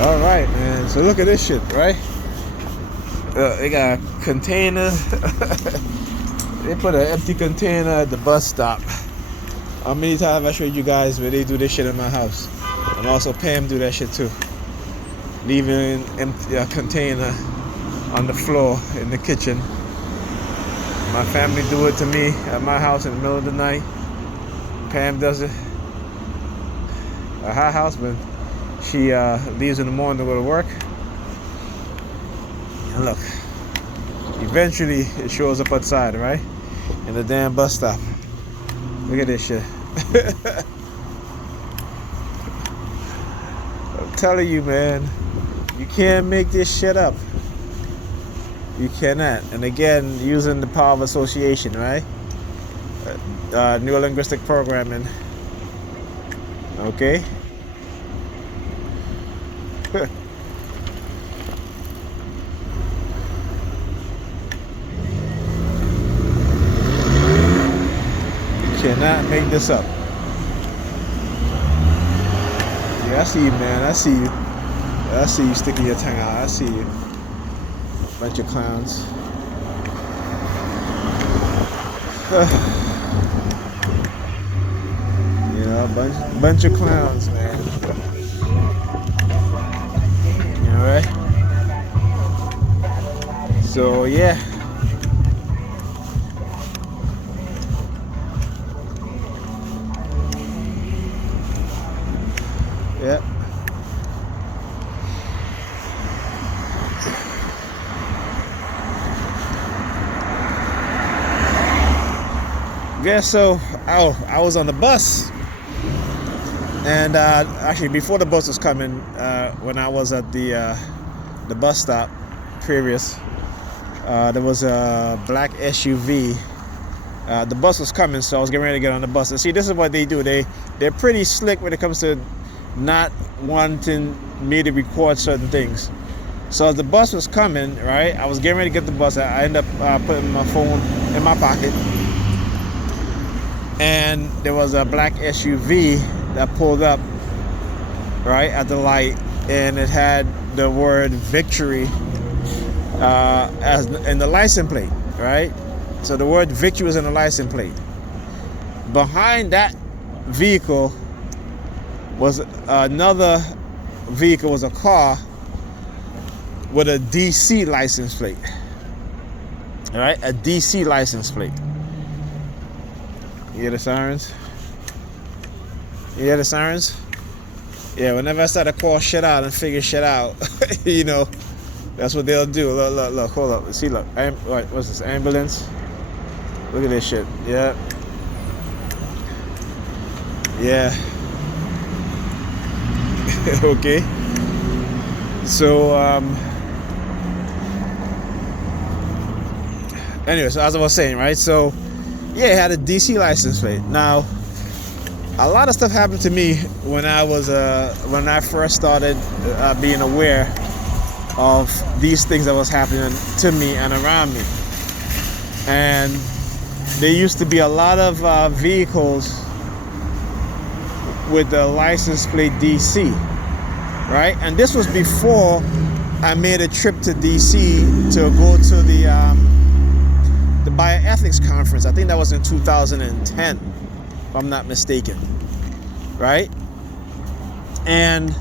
All right, man. So look at this shit, right? They got a container. They put an empty container at the bus stop. How many times have I showed you guys where they do this shit in my house? And also Pam do that shit too. Leaving an empty container on the floor in the kitchen. My family do it to me at my house in the middle of the night. Pam does it at her house when she leaves in the morning to go to work. And look, eventually it shows up outside, right? In the damn bus stop. Look at this shit. I'm telling you, man, you can't make this shit up. You cannot. And again, using the power of association, right? Neurolinguistic programming. Okay? Cannot make this up. Yeah, I see you, man. I see you. I see you sticking your tongue out. I see you. Bunch of clowns. You know, bunch of clowns, man. You know, right? So yeah. Yep. Yeah, so I was on the bus, and actually before the bus was coming, when I was at the bus stop previous, there was a black SUV. The bus was coming, so I was getting ready to get on the bus. And see, this is what they do. They're pretty slick when it comes to not wanting me to record certain things. So as the bus was coming, right, I was getting ready to get the bus. I ended up putting my phone in my pocket, and there was a black SUV that pulled up right at the light, and it had the word victory as in the license plate, right? So the word victory was in the license plate. Behind that vehicle was another vehicle, was a car with a DC license plate. All right, a DC license plate. You hear the sirens? You hear the sirens? Yeah, whenever I start to call shit out and figure shit out, you know, that's what they'll do. Look, hold up. See, look. What's this? Ambulance? Look at this shit. Yeah. Yeah. Okay. So, anyway, so as I was saying, right? So, yeah, it had a DC license plate. Now, a lot of stuff happened to me when I first started being aware of these things that was happening to me and around me. And there used to be a lot of vehicles with the license plate DC, right? And this was before I made a trip to DC to go to the bioethics conference. I think that was in 2010, if I'm not mistaken, right? And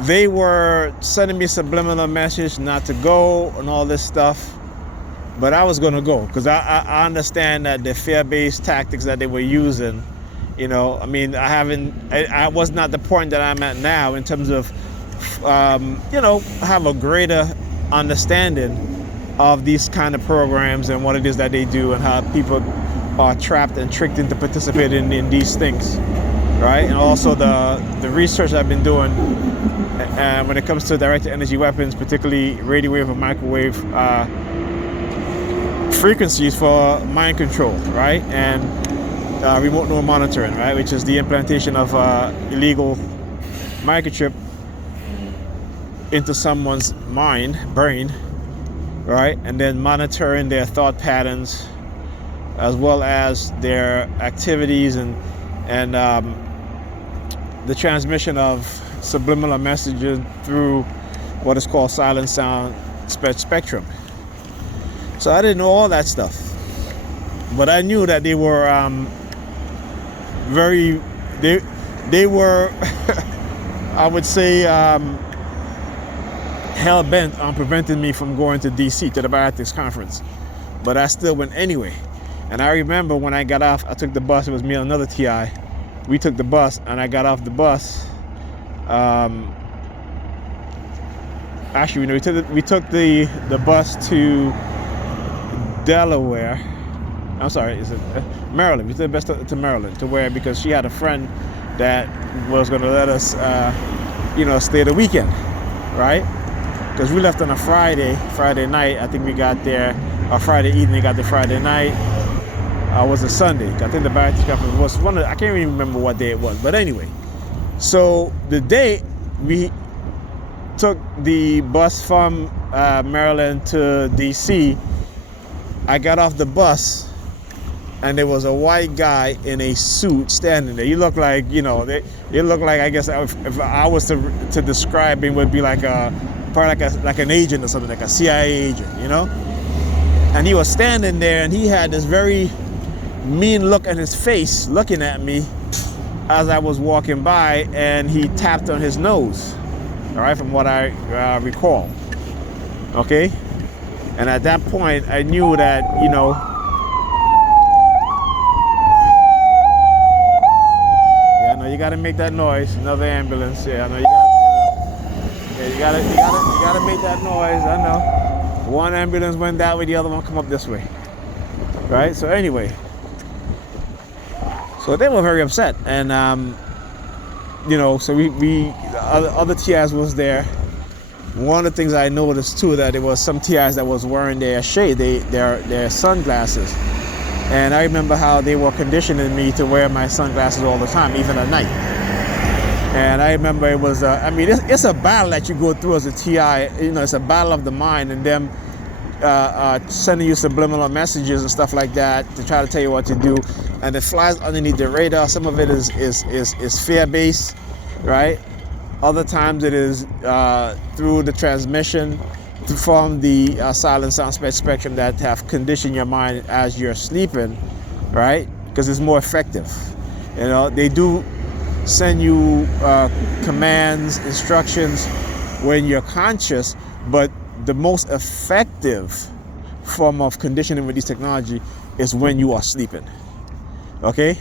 they were sending me subliminal message not to go and all this stuff, but I was gonna go because I understand that the fear-based tactics that they were using, you know, I mean, I was not the point that I'm at now in terms of, you know, have a greater understanding of these kind of programs and what it is that they do and how people are trapped and tricked into participating in these things, right? And also the research I've been doing when it comes to directed energy weapons, particularly radio wave and microwave frequencies for mind control, right? And remote neural monitoring, right? Which is the implantation of illegal microchip into someone's brain, right? And then monitoring their thought patterns as well as their activities and the transmission of subliminal messaging through what is called silent sound spectrum. So I didn't know all that stuff, but I knew that they were they were I would say hell bent on preventing me from going to DC to the bioethics conference, but I still went anyway. And I remember when I got off, I took the bus. It was me and another TI. We took the bus, and I got off the bus. Actually, we took the bus to Delaware. I'm sorry, is it Maryland? We took the bus to Maryland, to where, because she had a friend that was going to let us, stay the weekend, right? Because we left on a Friday night. I think we got there, or Friday evening, got there Friday night. Was a Sunday. I think the bioethics conference was I can't even remember what day it was. But anyway, so the day we took the bus from Maryland to DC, I got off the bus, and there was a white guy in a suit standing there. He looked like, it looked like, I guess, if I was to describe him, would be like probably like an agent or something, like a CIA agent, And he was standing there, and he had this very mean look on his face, looking at me as I was walking by, and he tapped on his nose. All right, from what I recall. Okay, and at that point, I knew that Yeah, no, you got to make that noise. Another ambulance. Yeah, I know you got. You gotta make that noise. I know. One ambulance went that way, the other one come up this way. Right. So anyway. So they were very upset, and so we other TIs was there. One of the things I noticed too, that there was some TIs that was wearing their shade, their sunglasses, and I remember how they were conditioning me to wear my sunglasses all the time, even at night. And I remember it was, it's a battle that you go through as a TI. It's a battle of the mind, and them sending you subliminal messages and stuff like that to try to tell you what to do, and it flies underneath the radar. Some of it is fear-based, right? Other times it is through the transmission from the silent sound spectrum that have conditioned your mind as you're sleeping, right? Because it's more effective. They do send you commands, instructions when you're conscious, but the most effective form of conditioning with this technology is when you are sleeping. Okay?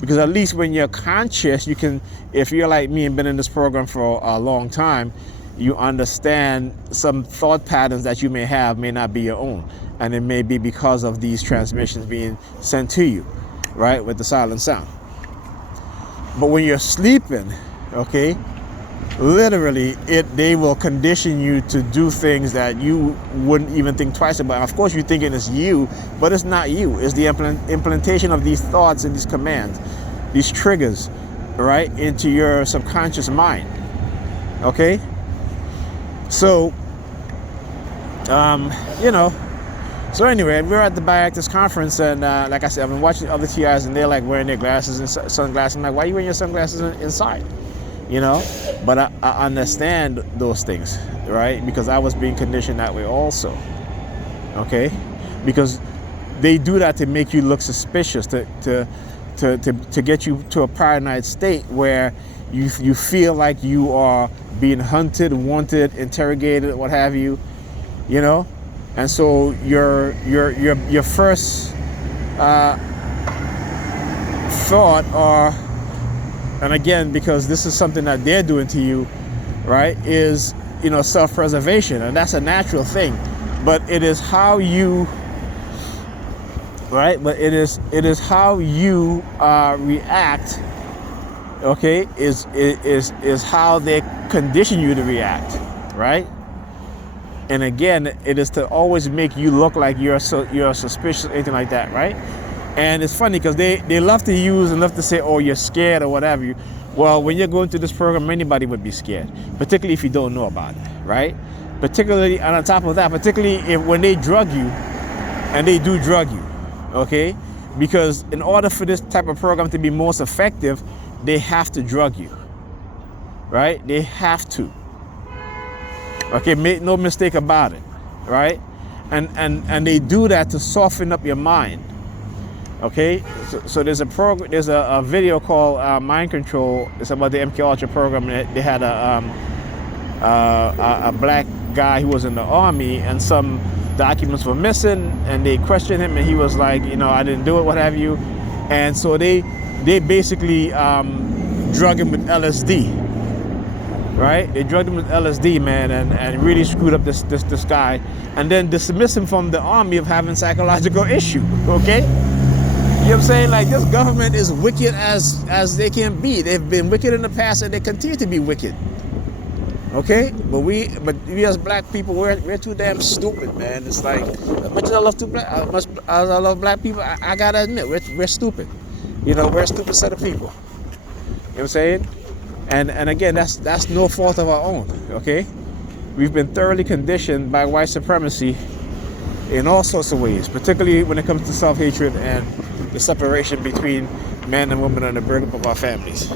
Because at least when you're conscious, you can, if you're like me and been in this program for a long time, you understand some thought patterns that you may have may not be your own. And it may be because of these transmissions being sent to you, right, with the silent sound. But when you're sleeping, okay, literally they will condition you to do things that you wouldn't even think twice about. Of course, you're thinking it's you, but it's not you. It's the implementation of these thoughts and these commands, these triggers, right, into your subconscious mind. Okay? So, so anyway, we were at the bioethics conference, and like I said, I've been watching other TIs, and they're like wearing their glasses and sunglasses. I'm like, why are you wearing your sunglasses inside? But I understand those things, right? Because I was being conditioned that way also. Okay? Because they do that to make you look suspicious, to get you to a paranoid state where you feel like you are being hunted, wanted, interrogated, what have you, And so your first thought, and again, because this is something that they're doing to you, right, is self-preservation, and that's a natural thing. But it is how you, right? But it is how you react. Okay, is how they condition you to react, right? And again, it is to always make you look like you're suspicious, anything like that, right? And it's funny because they love to use and love to say, oh, you're scared or whatever. Well, when you're going through this program, anybody would be scared, particularly if you don't know about it, right? Particularly, and on top of that, particularly when they drug you, and they do drug you, okay? Because in order for this type of program to be most effective, they have to drug you, right? They have to. Okay, make no mistake about it, right? And they do that to soften up your mind. Okay, so there's a program, there's a video called Mind Control. It's about the MK Ultra program. They had a black guy who was in the army, and some documents were missing, and they questioned him, and he was like, you know, I didn't do it, what have you. And so they basically drug him with LSD, right? They drugged him with LSD, man, and really screwed up this guy, and then dismissed him from the army of having psychological issue. Okay, you know what I'm saying? Like, this government is wicked as they can be. They've been wicked in the past, and they continue to be wicked. Okay, but we as black people, we're too damn stupid, man. It's like, as much as I love as I love black people, I gotta admit, we're stupid. You know, we're a stupid set of people. You know what I'm saying? And again, that's no fault of our own. Okay, we've been thoroughly conditioned by white supremacy in all sorts of ways, particularly when it comes to self-hatred and the separation between man and woman and the breakup of our families.